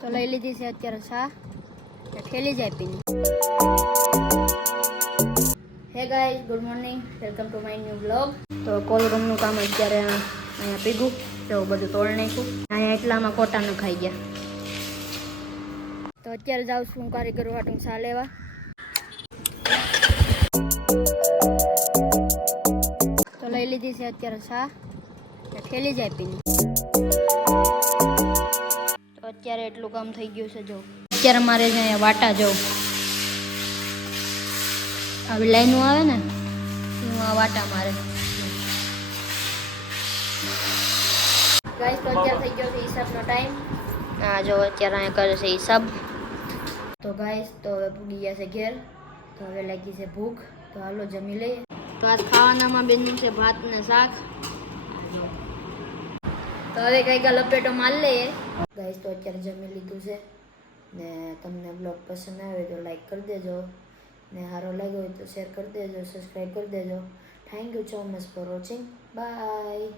તો લઈ લીધી છે અત્યારે ચા, ઠેલી જાય પીની. Hey guys, good morning, welcome to my new blog. તો કોલરૂમનું કામ અત્યારે અહીંયા પીગું, તો બધું તોડ નાખ્યું. અહીંયા એટલામાં કોટા ન ખાઈ ગયા. તો અત્યારે જાઉં છું કારીગર વાટું ચા લેવા. તો લઈ લીધી છે અત્યારે ચા, ઠેલી જાય પીની. તો અત્યારે એટલું કામ થઈ ગયું છે. જો અત્યારે મારે છે અહીંયા વાટા જવું, આવી લાઈનો આવે ને હું આ વાટા મારે. ગાઈસ, તો અત્યારે થઈ ગયો છે હિસાબનો ટાઈમ. આ જો અત્યારે અહીંયા કરે છે હિસાબ. તો ગાઈસ, તો હવે પૂગી ગયા છે ઘેર. તો હવે લાગી છે ભૂખ, તો હાલો જમી લઈએ. તો આજ ખાવાનામાં બેનનું છે ભાત ને શાક. તો હવે કઈ લપેટો માર લઈએ. ગાઈસ, તો અત્યારે જમી લીધું છે ને. તમને બ્લોગ પસંદ આવે તો લાઈક કરી દેજો ને સારો લાગ્યો હોય તો શેર કરી દેજો, સબસ્ક્રાઈબ કરી દેજો. Thank you so much for watching. By.